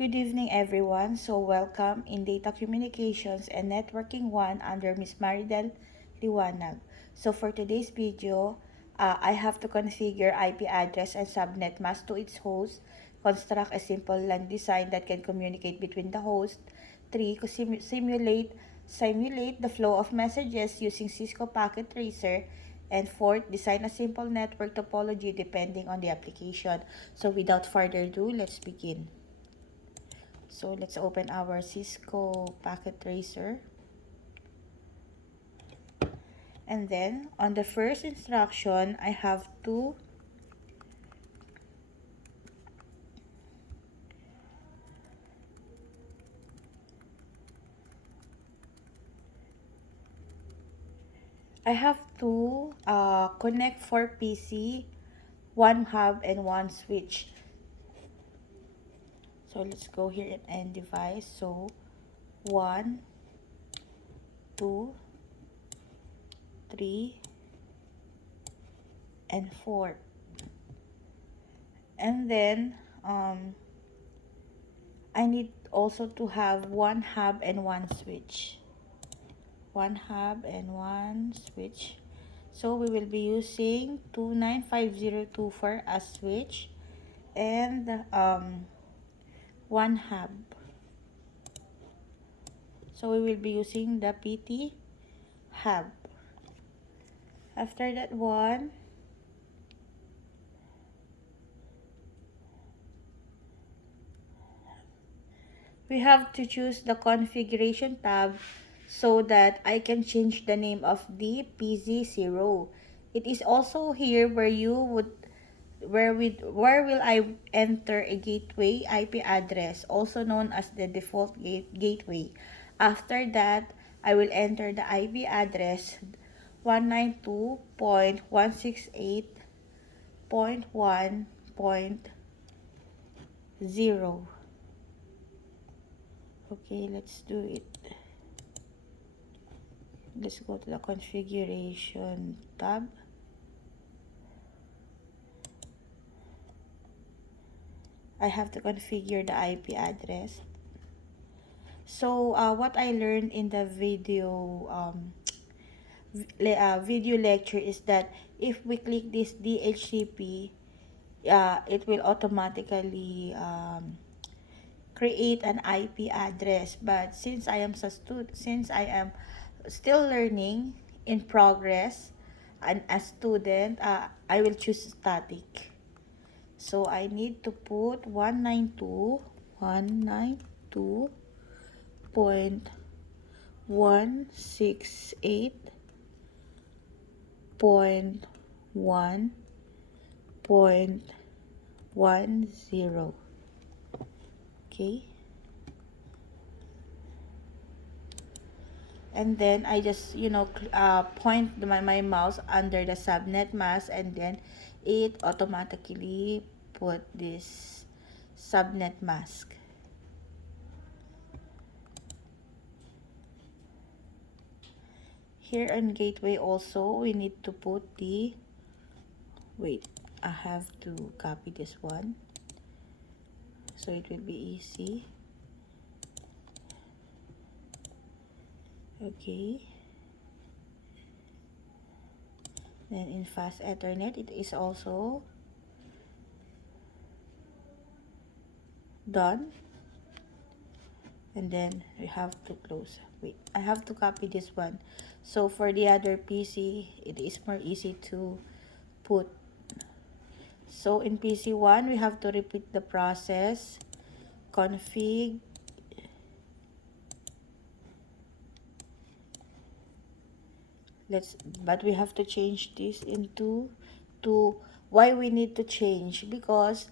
Good evening, everyone. So, welcome in Data Communications and Networking 1 under Miss Maridel Liwanag. So, for today's video, I have to configure IP address and subnet mask to its host, construct a simple LAN design that can communicate between the host, 3. Simulate the flow of messages using Cisco Packet Tracer, and 4th, design a simple network topology depending on the application. So, without further ado, let's begin. So let's open our Cisco Packet Tracer. And then on the first instruction, I have to connect 4 PC, 1 hub, and 1 switch. So let's go here and end device. So 1, 2, 3, and 4. And then I need also to have 1 hub and 1 switch. 1 hub and 1 switch. So we will be using 295024 as switch and 1 hub. So we will be using the PT hub. After that one, we have to choose the configuration tab so that I can change the name of the PZ0. It is also here where will I enter a gateway IP address, also known as the default gateway. After that, I will enter the IP address 192.168.1.0. Okay, let's do it. Let's go to the configuration tab. I have to configure the IP address. So, what I learned in the video lecture is that if we click this DHCP, it will automatically create an IP address. But since I am still learning in progress and a student, I will choose static. So I need to put 192.168.1.10. Okay. And then I just point my mouse under the subnet mask, and then it automatically put this subnet mask. Here on gateway also we need to put the I have to copy this one so it will be easy. Okay. Then in fast Ethernet, it is also done. And then we have to close. I have to copy this one. So for the other PC, it is more easy to put. So in PC1, we have to repeat the process. Config. But we have to change this into why we need to change, because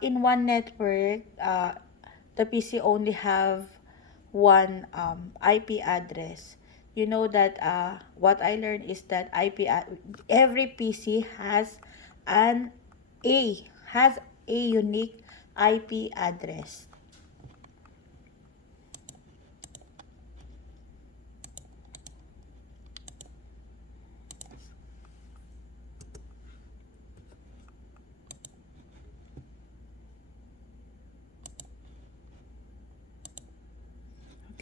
in one network, the PC only have one IP address. You know that what I learned is that every PC has has a unique IP address.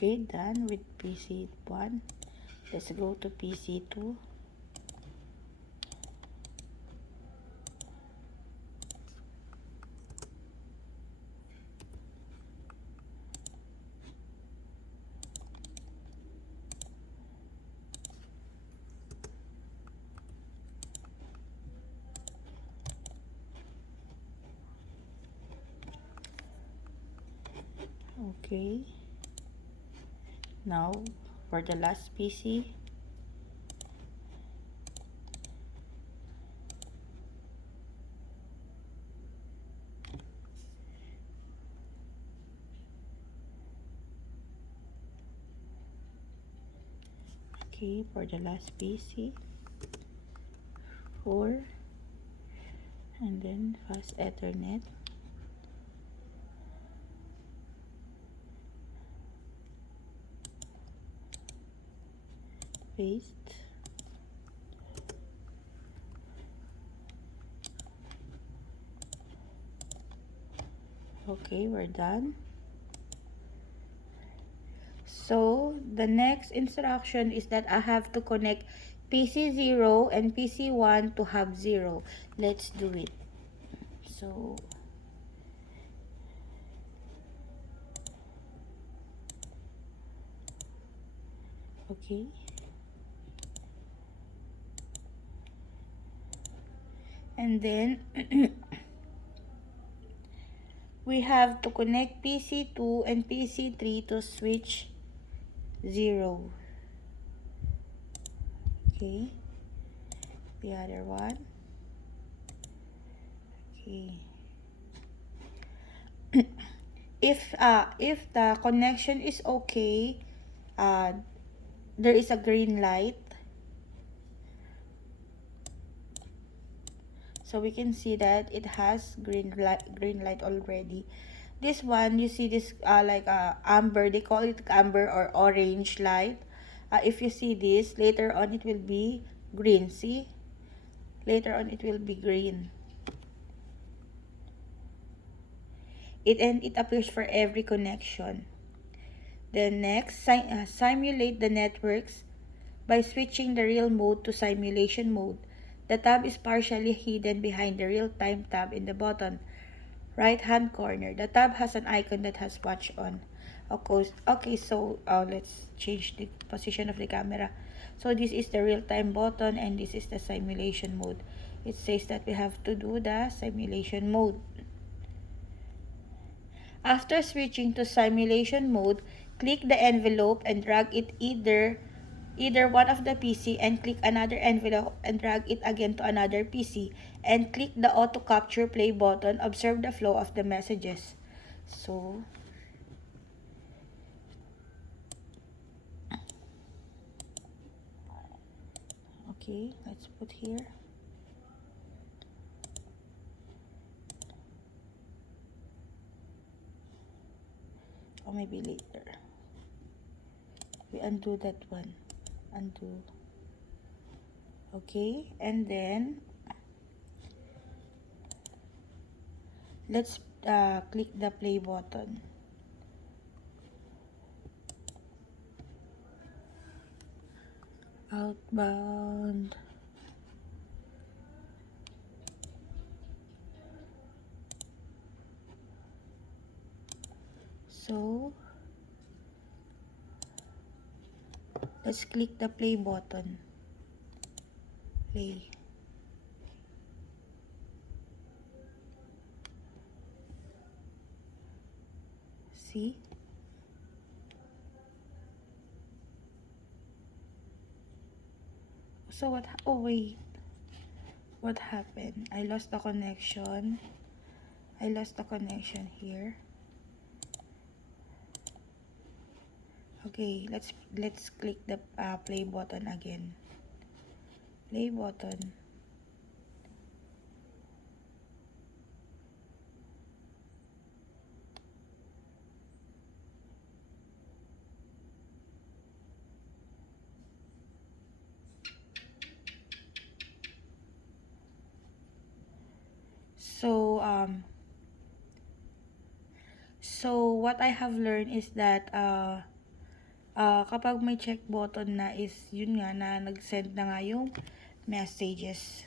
Okay, done with PC1. Let's go to PC2. Okay, now for the last PC. Okay, for the last PC, 4, and then fast Ethernet, paste. Okay, we're done. So the next instruction is that I have to connect PC0 and PC1 to hub 0. Let's do it. So okay, and then we have to connect PC2 and PC3 to switch 0. Okay, the other one. Okay. If the connection is okay, there is a green light. So we can see that it has green light already. This one, you see this like amber, they call it amber or orange light. If you see this, later on it will be green. See? Later on it will be green. It appears for every connection. Then next, simulate the networks by switching the real mode to simulation mode. The tab is partially hidden behind the real-time tab in the bottom right-hand corner. The tab has an icon that has watch on. Okay, so let's change the position of the camera. So this is the real-time button and this is the simulation mode. It says that we have to do the simulation mode. After switching to simulation mode, click the envelope and drag it either one of the PC and click another envelope and drag it again to another PC and click the auto capture play button. Observe the flow of the messages. So okay, let's put here. Or maybe later. We undo that one. Undo. Okay, and then let's click the play button. Outbound. So let's click the play button. Play. See? So what? Oh wait. What happened? I lost the connection. I lost the connection here. Okay, let's click the play button again. Play button. So so what I have learned is that kapag may check button na is yun nga na nag-send na nga yung messages.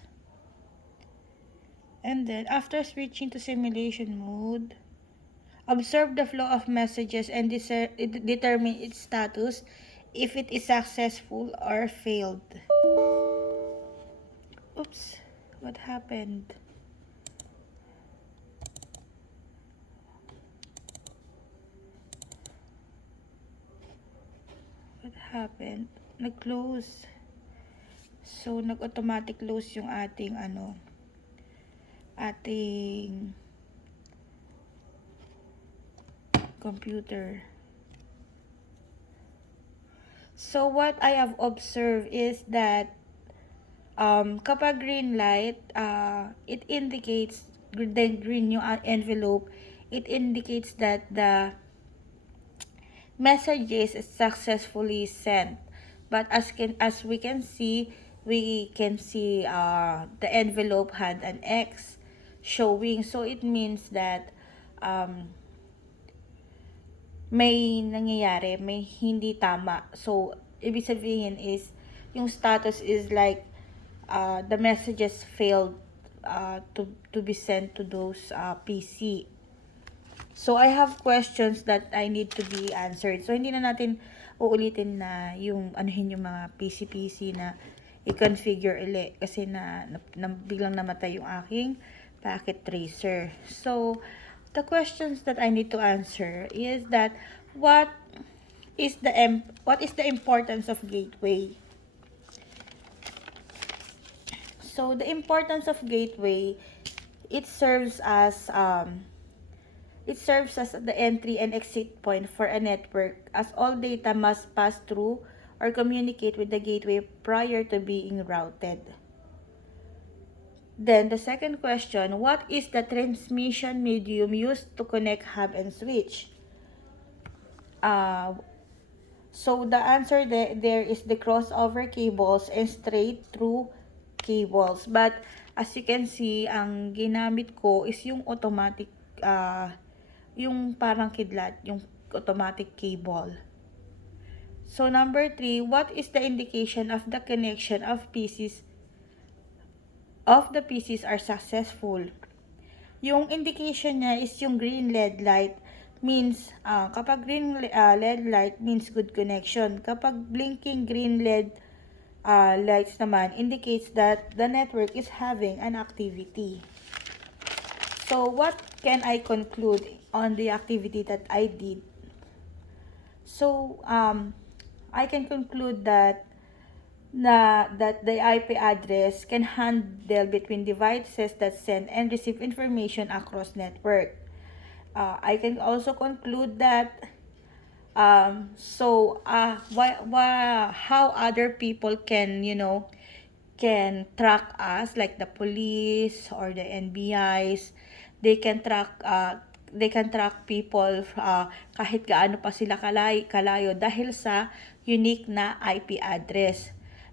And then after switching to simulation mode, observe the flow of messages and determine its status if it is successful or failed. Oops, what happened? What happened? Nag-close. So, nag-automatic close yung ating ating computer. So, what I have observed is that kapag green light, it indicates, then green yung envelope, it indicates that the messages is successfully sent. But as we can see, the envelope had an X showing. So it means that may nangyayari, may hindi tama. So ibig sabihin is yung status is like the messages failed to be sent to those PC. So, I have questions that I need to be answered. So, hindi na natin uulitin na yung anuhin yung mga PC na i-configure ulit kasi biglang namatay yung aking packet tracer. So, the questions that I need to answer is that what is the importance of gateway? So, the importance of gateway, it serves as the entry and exit point for a network, as all data must pass through or communicate with the gateway prior to being routed. Then, the second question, what is the transmission medium used to connect hub and switch? So, the answer there is the crossover cables and straight through cables. But, as you can see, ang ginamit ko is yung automatic, yung parang kidlat, yung automatic cable. So, number 3, what is the indication of the connection of the PCs are successful? Yung indication niya is yung green LED light means, kapag green LED light means good connection. Kapag blinking green LED lights naman indicates that the network is having an activity. So, what can I conclude on the activity that I did? So, I can conclude that the IP address can handle between devices that send and receive information across network. I can also conclude that how other people can track us, like the police or the NBIs. They can track people kahit gaano pa sila kalayo dahil sa unique na IP address.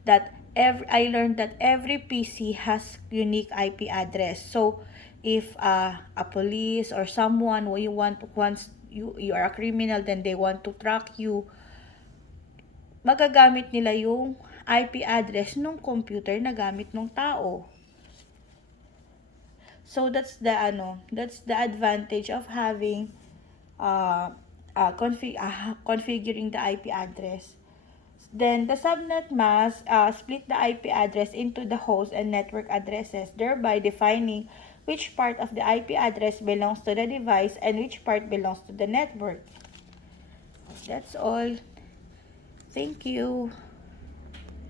I learned that every PC has unique IP address. So if a police or someone who you are a criminal, then they want to track you, magagamit nila yung IP address ng computer na gamit ng tao. So that's the advantage of having configuring the IP address. Then the subnet mask split the IP address into the host and network addresses, thereby defining which part of the IP address belongs to the device and which part belongs to the network. That's all. Thank you.